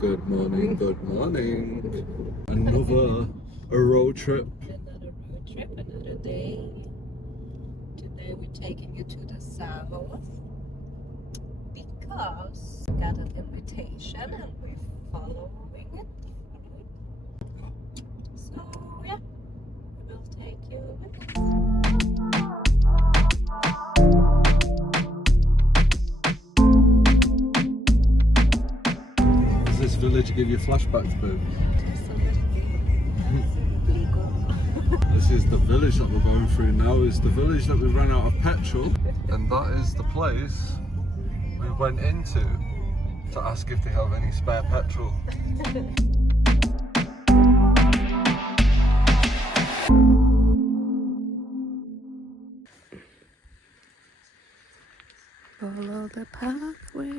Good morning, good morning. Another road trip. Another road trip, another day. Today we're taking you to the south because we got an invitation and we're following it. So yeah, we will take you with us. Does this village give you flashbacks, babe? This is the village that we're going through now. Is the village that we ran out of petrol, and that is the place we went into to ask if they have any spare petrol. Follow the pathway.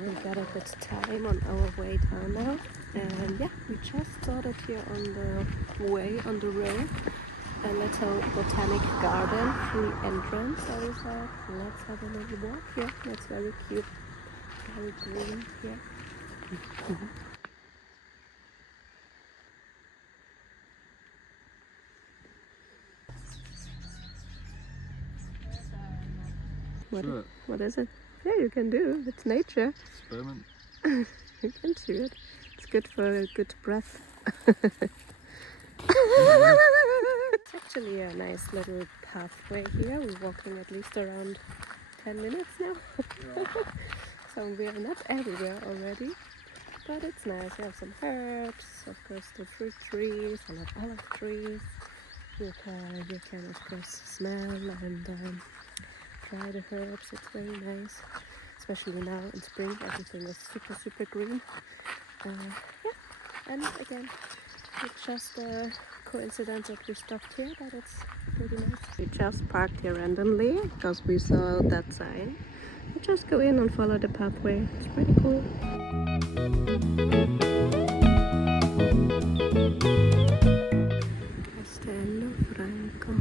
We got a good time on our way down now, and yeah, we just started here on the way on the road. A little botanic garden, free entrance. So we thought, let's have a little walk here. That's very cute, very green here. What is it? Yeah, you can do. It's nature. Experiment. You can do it. It's good for a good breath. It's actually a nice little pathway here. We're walking at least around 10 minutes now. So we are not everywhere already, but it's nice. We have some herbs, of course the fruit trees, a lot of olive trees. You can of course smell and try the herbs. It's very nice, especially now in spring. Everything is super green. Yeah, and again, it's just a coincidence that we stopped here, but it's pretty nice. We just parked here randomly because we saw that sign. We just go in and follow the pathway. It's pretty cool. Castello Franco.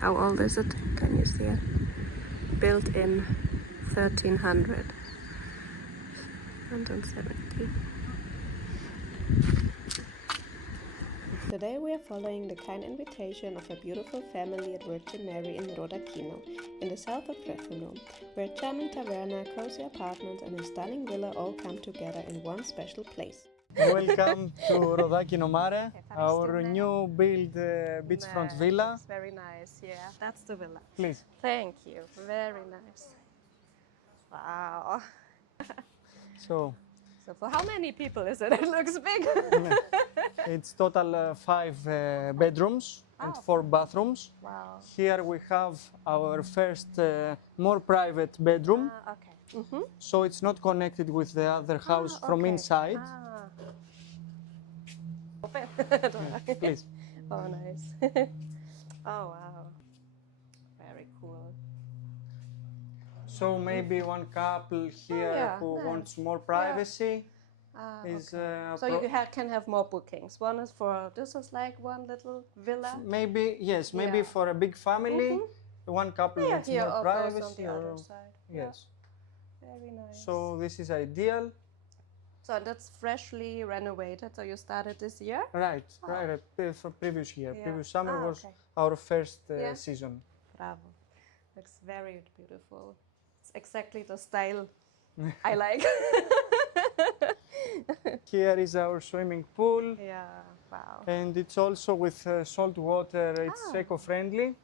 How old is it? Can you see it? Built in 1300. 170. Today we are following the kind invitation of a beautiful family at Virgin Mary in Rodakino, in the south of Rethymno, where a charming taverna, cozy apartments and a stunning villa all come together in one special place. Welcome to Rodakino Mare, our new build beachfront villa. It's very nice, yeah. That's the villa. Please. Thank you, very nice. Wow. So For how many people is it? It looks big. it's total 5 bedrooms and 4 bathrooms. Wow. Here we have our first more private bedroom. Okay. Mm-hmm. So it's not connected with the other house from inside. Open. Please. Oh, nice. Oh, wow. Very cool. So maybe one couple here who wants more privacy is. So you can have more bookings. One is for, this is like one little villa. Maybe, yes, maybe for a big family, one couple needs more privacy. On the other side. Yes. Very nice. So this is ideal. So that's freshly renovated. So you started this year? Right, right. For previous year, previous summer was our first season. Bravo. Looks very beautiful. It's exactly the style I like. Here is our swimming pool. Yeah, wow. And it's also with salt water. It's eco-friendly.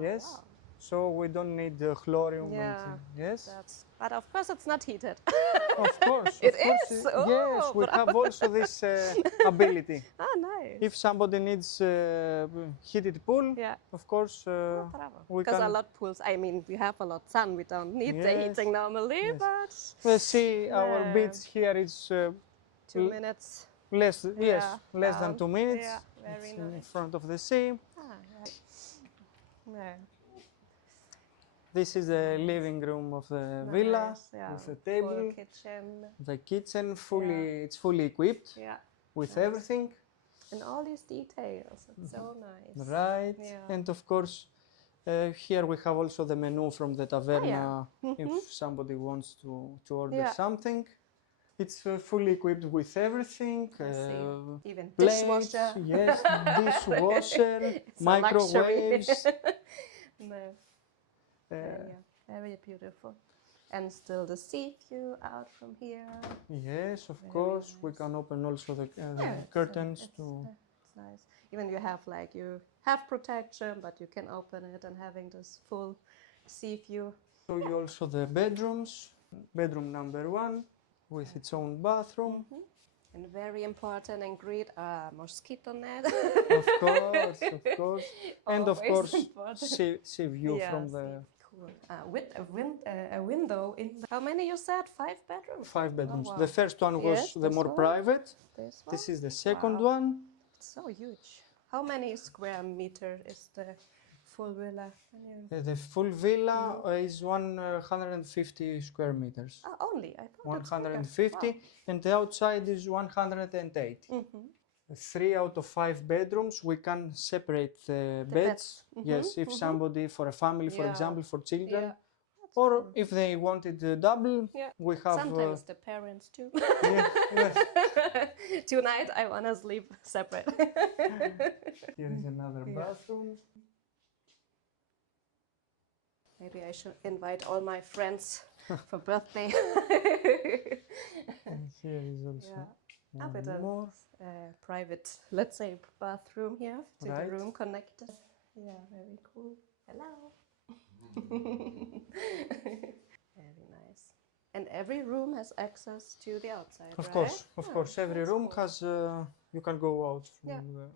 Yes. Wow. So we don't need chlorine. Yeah. Yes. But of course it's not heated. Of course. It of course, is? Yes, Oh, we have also this ability. Nice. If somebody needs heated pool, of course, we because can. a lot pools, I mean, we have a lot of sun. We don't need the heating normally, but... Let's see, our beach here is 2 minutes. less than 2 minutes. Yeah, very nice. In front of the sea. Yeah. This is the living room of the villa with the table, full kitchen. the kitchen, it's fully equipped with everything. And all these details, it's so nice. Right, and of course, here we have also the menu from the taverna if somebody wants to order something. It's fully equipped with everything. I see. Even Plates, dishwasher. yes, dishwasher, It's a luxury. microwaves. No. uh, Yeah, very beautiful. And still the sea view out from here. yes, of Very course. We nice. can open also the Yeah, curtains it's to. nice. Even you have protection, but you can open it and having this full sea view. Show you also the bedrooms. Bedroom number 1 with its own bathroom. And very important ingredient, mosquito net. Of course, of course. And of Always course, important. sea view Yeah, from see, the cool. With a window in. How many you said? 5 bedrooms? 5 bedrooms. Oh, wow. The first one was Yes, the this more one. private. This one? This is the second Wow. one. It's so huge. How many square meter is the full villa? The full villa is 150 square meters. Oh, only? I thought 150, Wow. and the outside is 180. 3 out of 5 bedrooms, we can separate the beds. Yes, if somebody, for a family, for example, for children, Yeah. or if they wanted a double, Yeah. we have. Sometimes the parents too. Yeah, yes. Tonight I want to sleep separate. Here is another bathroom. Maybe I should invite all my friends for birthday. And here is also A bit one of more. private, let's say, bathroom here to Right. the room connected. Yeah, very cool. Hello. Very nice. And every room has access to the outside, Of right? course, of course. Every that's room cool. has. You can go out from Yeah.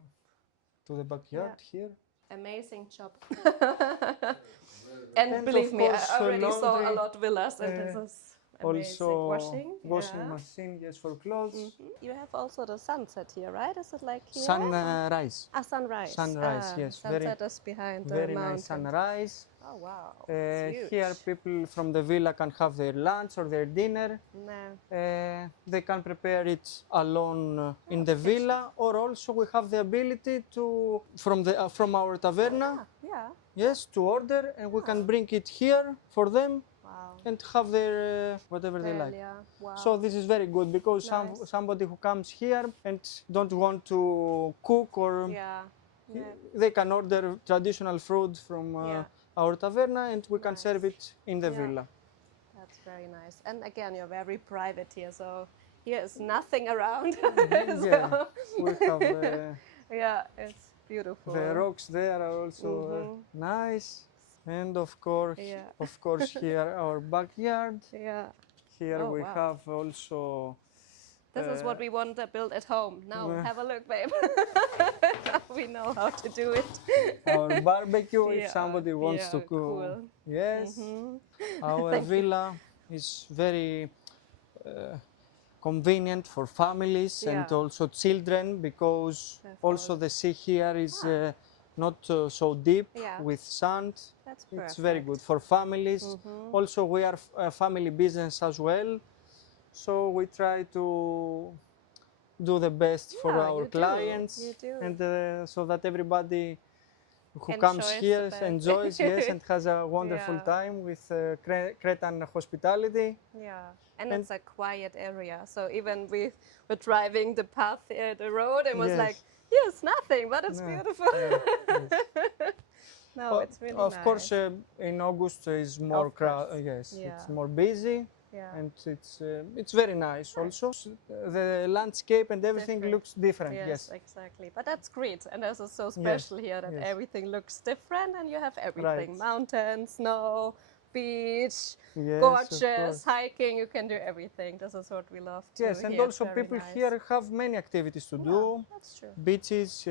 to the backyard here. Amazing job. And And believe of me, I course, already saw a laundry, lot villas, and this is amazing. Also, washing. Yeah. machine, yes, for clothes. You have also the sunset here, right? Is it like here? Sunrise. Sunrise. Sunrise, yes. Sunset is behind the Very mountain. nice sunrise. Oh wow. It's huge. Here, people from the villa can have their lunch or their dinner. No. They can prepare it alone in the villa, or also we have the ability to from our taverna. Yeah. Yes, to order, and we can bring it here for them Wow. and have their whatever they like. Yeah. Wow. So this is very good because Nice. somebody who comes here and don't want to cook or Yeah. they can order traditional food from our taverna and we can serve it in the villa. That's very nice. And again, you're very private here, so here is nothing around. Yeah, we have Yeah, it's beautiful. the rocks there are also nice, and of course, here our backyard. Yeah. Here Oh, we wow. have also. This is what we want to build at home. Now, have a look, babe. Now we know how to do it. Our barbecue, if Yeah, somebody wants to cook. cool. Yes. Our villa is very convenient for families and also children because also the sea here is not so deep with sand. That's It's very good for families. Also, we are a family business as well. So we try to do the best for our clients, and so that everybody who comes here enjoys, yes, and has a wonderful time with Cretan hospitality. Yeah, and it's a quiet area. So even we were driving the path, the road, and was like, yes, nothing, but it's beautiful. No, it's really of nice. course, in August is more crowded. Yes, it's more busy. Yeah. And it's very nice also. The landscape and everything looks different. Yes, exactly. But that's great. And this is so special here that everything looks different and you have everything. Right. Mountains, snow, beach, Yes, gorgeous, hiking, you can do everything. This is what we love to Yes, and here. also Very people nice. here have many activities to do. That's true. Beaches,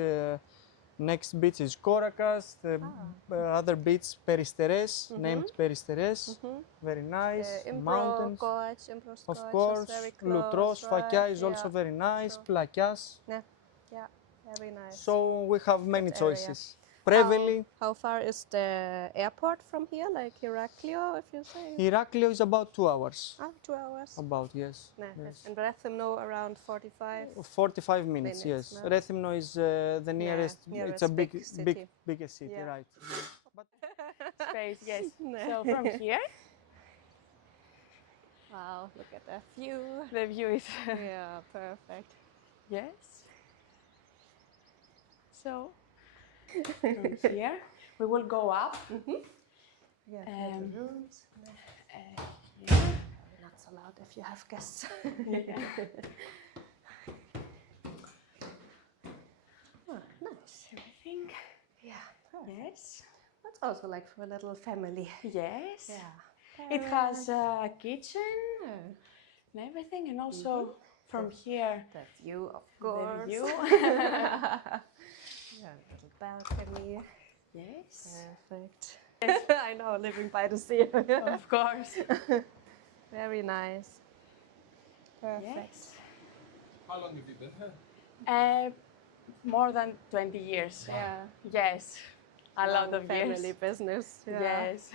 next beach is Korakas, the other beach Peristeres, named Peristeres, very nice. Mountains, of course. Very close, Lutros, Fakia is yeah. also very nice. Plakias. Yeah, very nice. So we have many Good area. choices. Preveli. How far is the airport from here, like Heraklion, if you say? Heraklion is about 2 hours. 2 hours. About, yes. Nah. Yes. And Rethymno around 45. 45 minutes, yes. no? Rethymno is the nearest, it's nearest a big city. biggest city, Yeah. right. Space, yes. So from here, Wow, look at the view. The view is Yeah, perfect. yes. So from here we will go up. Yeah, Um, little rooms. Here. Not so loud if you have guests. Oh, nice. Everything. Yeah, perfect. Yes. That's also like for a little family. Yes. Yeah. It has a kitchen and everything, and also from here The view, of the course. view. Yeah, little balcony. Yes. Perfect. I know, living by the sea. Of course. Very nice. Perfect. Yes. How long have you been here? More than 20 years. Yeah. Yes. A lot Long of family years. business. Yeah. Yes.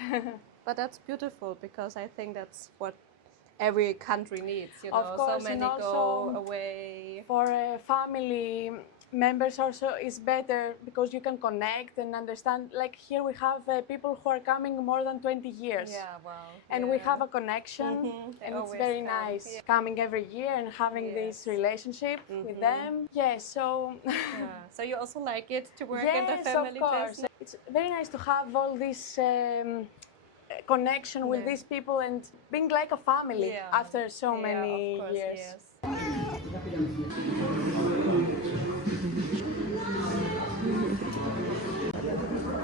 But that's beautiful because I think that's what every country needs. You know, Of course, so and many also go away. For family members also is better because you can connect and understand. Like here we have people who are coming more than 20 years. Yeah, wow. And yeah. we have a connection, They and it's always very come. nice Yeah. coming every year and having this relationship with them. Yes, so Yeah. So you also like it to work in the yes, family of course. business? It's very nice to have all this connection with Yeah. these people and being like a family Yeah. after so Yeah, many of course, years. yes.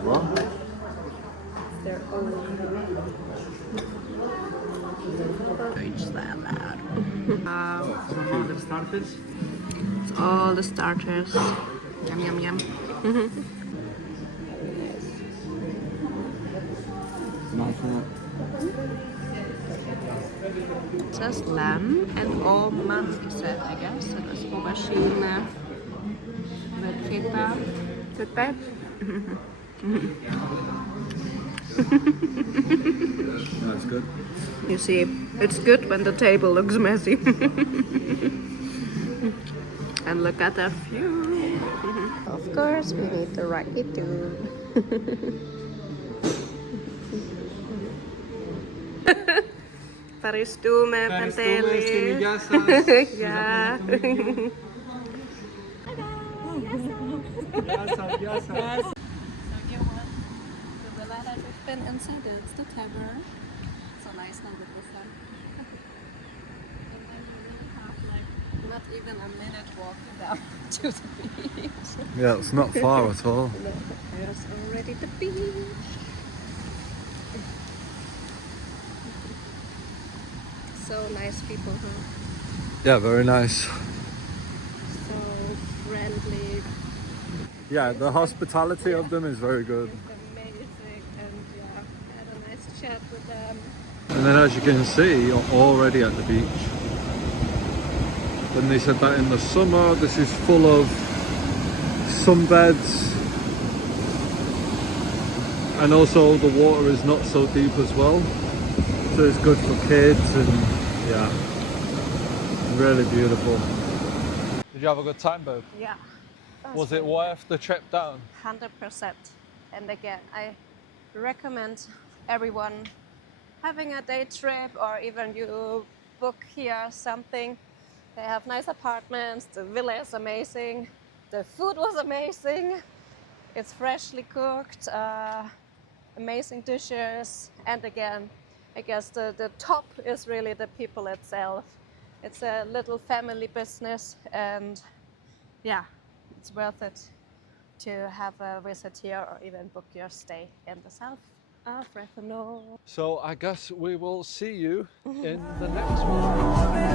What? Their own All the starters. It's all the starters. Yum, yum, yum. Nice, isn't it? Just lamb and all said, I guess. It was aubergine, red feta. Good bad? That's good. You see, it's good when the table looks messy. And look at that view. Of course, we need the right too. Paristume, Pantelis. Yeah. So here one, the villa that we've been inside is the taverna. So nice now with the sun. And then you really have like not even a minute walking down to the beach. Yeah, it's not far at all. There's already the beach. So nice people, huh? Yeah, very nice. So friendly. Yeah, the hospitality of them is very good. It's amazing, and yeah, had a nice chat with them. And then as you can see, you're already at the beach. Then they said that in the summer, this is full of sunbeds. And also the water is not so deep as well. So it's good for kids and yeah, really beautiful. Did you have a good time, babe? Yeah. Was it worth the trip down? 100%. And again, I recommend everyone having a day trip, or even you book here something. They have nice apartments, the villa is amazing, the food was amazing, it's freshly cooked, amazing dishes, and again, I guess the top is really the people itself. It's a little family business, and yeah, it's worth it to have a visit here or even book your stay in the south of Rethymno. So I guess we will see you in the next one.